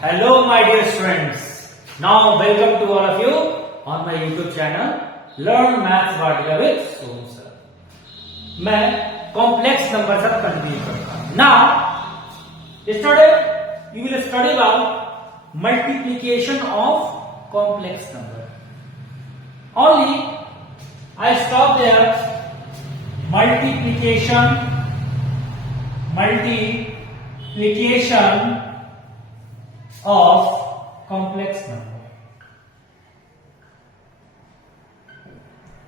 Hello my dear students. Now welcome to all of you on my YouTube channel Learn Maths Vadia with Soham sir. मैं complex number सब continue करता हूँ. Now yesterday you will study about multiplication of complex number. Only I stop there. Multiplication of complex number.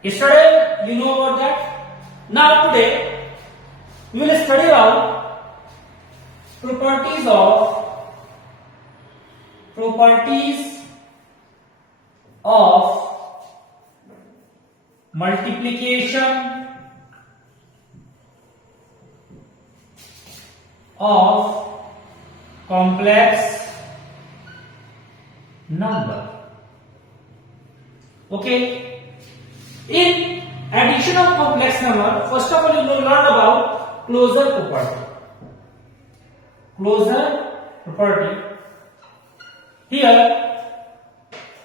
Yesterday you know about that. Now today we will study about properties of multiplication of complex number. Okay, in addition of complex number, first of all you will learn about closure property. Here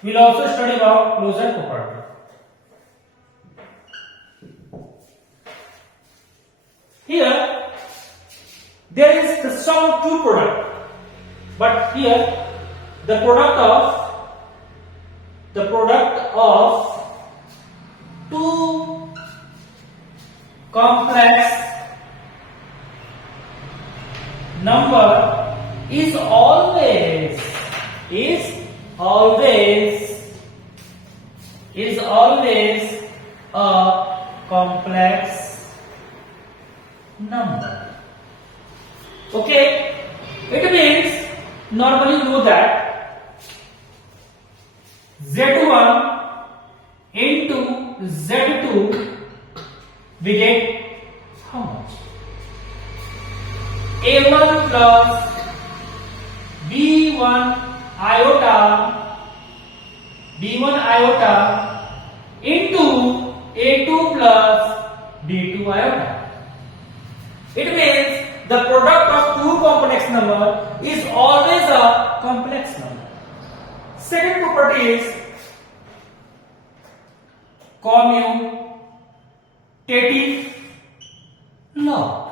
we will also study about closure property. Here there is the sum of two product, but here the product of two complex number is always a complex number. Okay, it means normally you know that Z1 into Z2 we get how much? A1 plus B1 iota into A2 plus B2 iota. It means the product of two complex number is always a complex number. Second property is commutative law.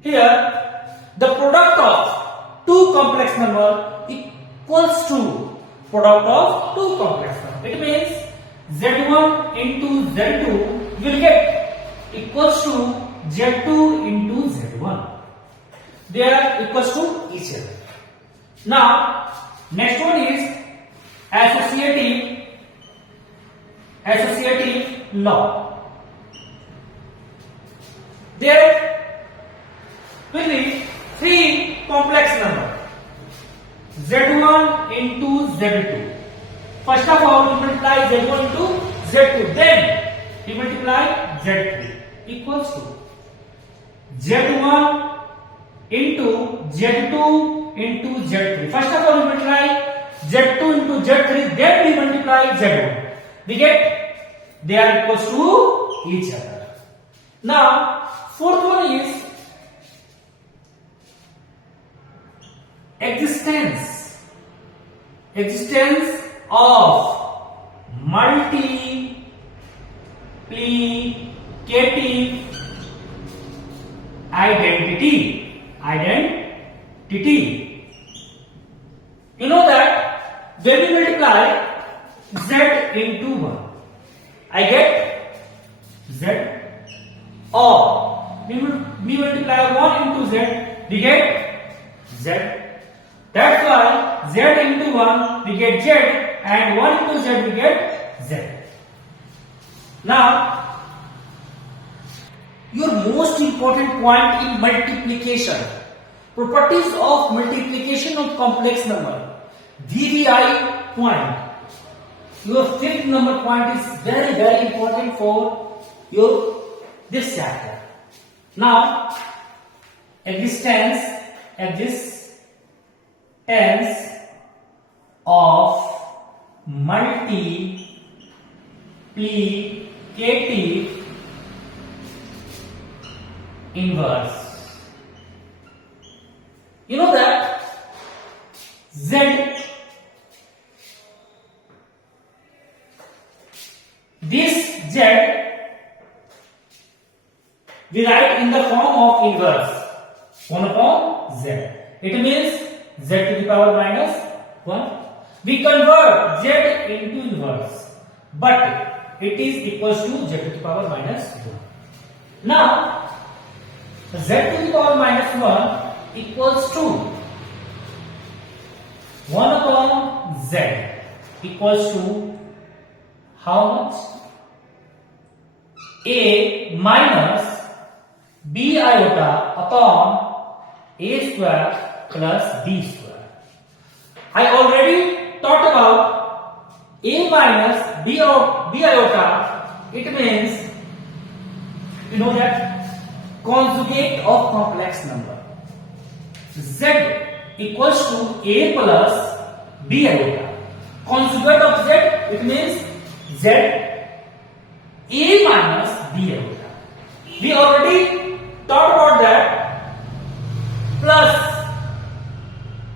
Here the product of two complex number equals to product of two complex number. It means Z1 into Z2 will get equals to Z2 into Z1. They are equals to each other. Now next one is associative law. There will be three complex number Z1 into Z2. First of all we multiply Z1 into Z2, then we multiply Z3 equals to Z1 into Z2 into Z3. First of all we multiply Z2 into Z3, then we multiply Z1. We get they are equals to each other. Now fourth one is existence of multiplicative identity. You know that when we multiply Z into 1, I get Z, or we multiply 1 into Z, we get Z. That's why Z into 1 we get Z, and 1 into Z we get Z. Now your most important point in multiplication, properties of multiplication of complex number, VVI point. Your fifth number point is very, very important for your this chapter. Now existence of multiplicative inverse. You know that z, this z we write in the form of inverse 1 upon z. It means z to the power minus 1. We convert z into inverse, but it is equals to z to the power minus 1. Now z to the power minus 1 equals to 1 upon z equals to how much? A minus b iota upon a square plus b square. I already talked about a minus b iota. It means, you know that, conjugate of complex number. Z equals to a plus b iota. Conjugate of z, it means z a minus b iota. We already talked about that. Plus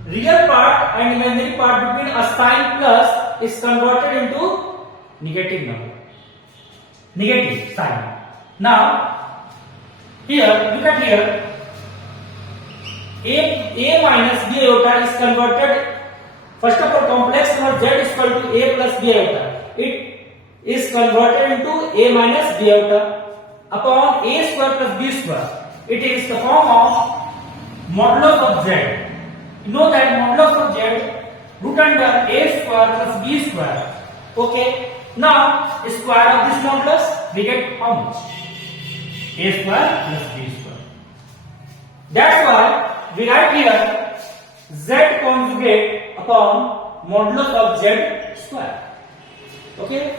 real part and imaginary part between a sign plus is converted into negative number. Negative sign. Now here, look at here. A minus b iota is converted. First of all, complex number z is equal to a plus b iota. It is converted into a minus b iota upon a square plus b square. It is the form of modulus of z. You know that modulus of z root under a square plus b square. Okay. Now square of this modulus we get how much? A square plus b square. That's why we write here z conjugate upon modulus of z square. Okay.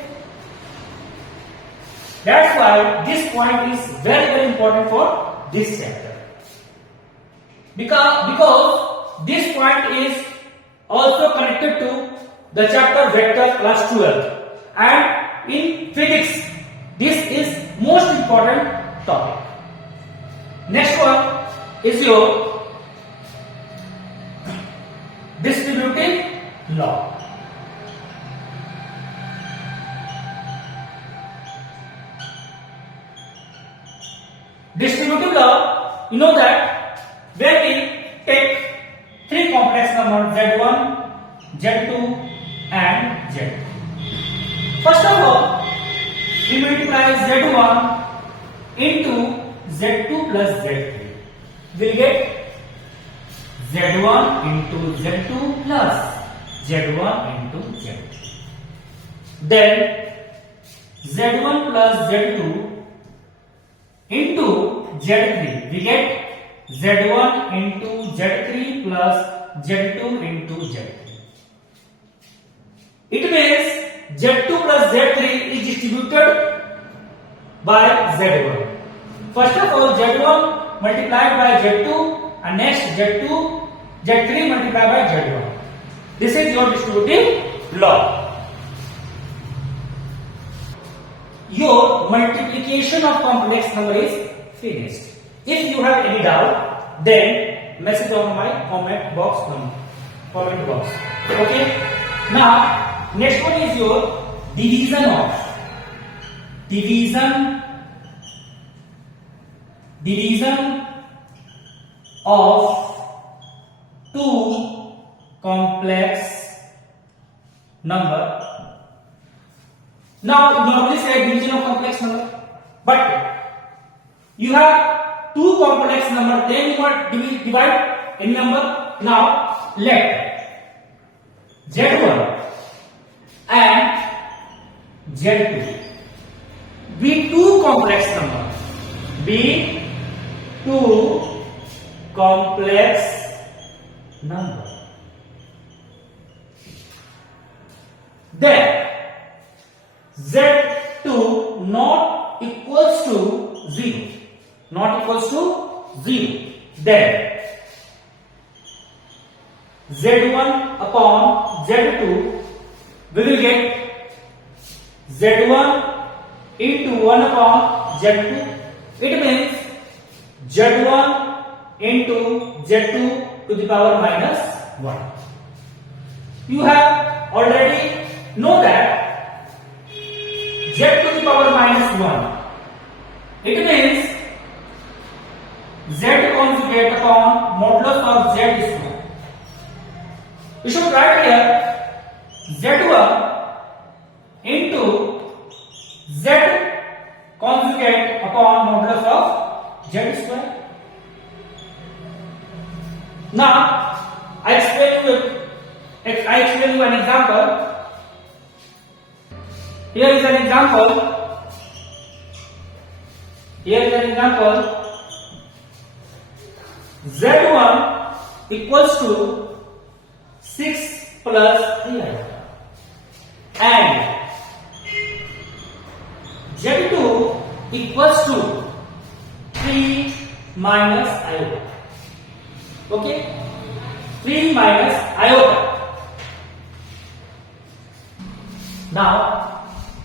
That's why this point is very, very important for this chapter. Because this point is also connected to the chapter vector class 12. And in physics, this is most important topic. Next one is your distributive law. Distributive law, you know that when we take three complex numbers z1, z2 and z3. First of all, we multiply z1 into z2 plus z3. We'll get z1 into z2 plus z1 into z3. Then z1 plus z2 into z3. We get z1 into z3 plus z2 into z3. It means z2 plus z3 is distributed by z1. First of all, z1 multiplied by z2 and next z3 multiplied by z1. This is your distributive law. Your multiplication of complex number is finished. If you have any doubt, then message on my comment box. Okay. Now next one is your division of two complex number. Now, you normally say division of complex number, but you have two complex number, then you want to divide any number. Now, let z1 and z2 be two complex number. Be two complex number. Then z2 not equals to 0. Not equals to 0. Then z1 upon z2 we will get z1 into 1 upon z2. It means z1 into z2 to the power minus 1. You have already know that z to the power minus 1. It means z conjugate upon modulus of z square. You should write here z1 into z conjugate upon modulus of z square. Now I explain you an example. Here is an example. Z1 equals to 6 plus 3 iota and Z2 equals to 3 minus iota. Okay? 3 minus iota. Now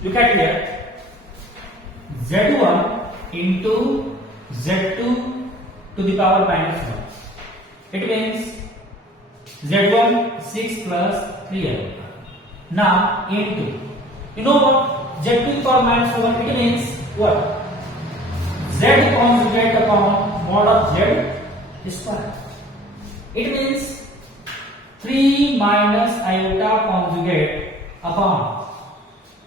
look at here. Z1 into Z2 to the power minus 1. It means Z1 6 plus 3 iota. Now into, you know what? Z2 to the power minus 1, it means what? Z conjugate upon mod of Z square. It means 3 minus iota conjugate upon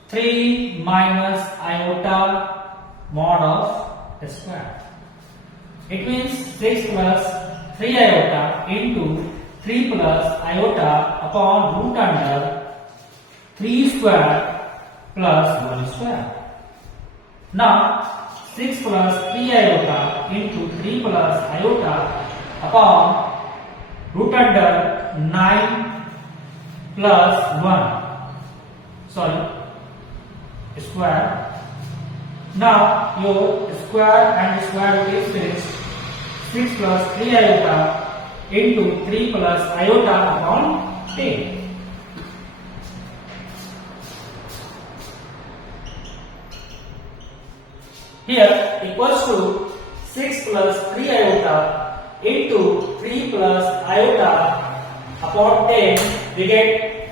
3 minus iota mod of square. It means 6 plus 3 iota into 3 plus iota upon root under 3 square plus 1 square. Now 6 plus 3 iota into 3 plus iota upon root under 9 plus 1 square. Now your square and square root is finished. 6 plus 3 iota into 3 plus iota upon 10. Here equals to 6 plus 3 iota into 3 plus iota upon 10. We get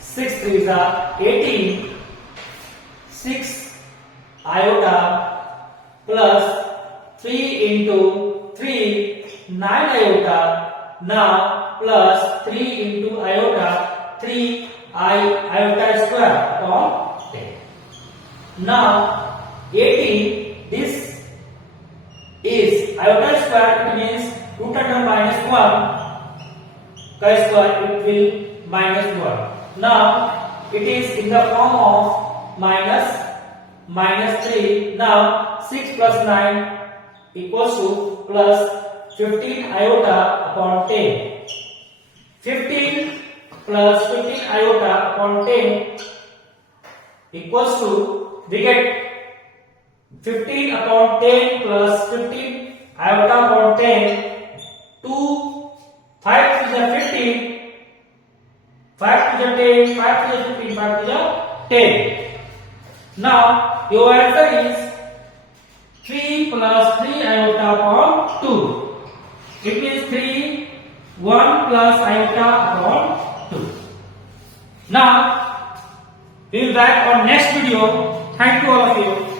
6 3s are 18. 6 iota plus 3 into 3 9 iota. Now plus 3 into iota 3 iota square upon 10. Now 18, this is iota square, it means root under minus 1 square, it will minus 1. Now it is in the form of minus 3. Now 6 plus 9 equals to plus 15 iota upon 10. 15 plus 15 iota upon 10 equals to, we get 15 upon 10 plus 15 iota upon 10, 2, 5 to the 15, 5 to the 10, 5 to the 15, 5 to the 10. Now your answer is 3 plus 3 iota upon 2. It means 3, 1 plus iota upon 2. Now we will back on next video. Thank you all of you.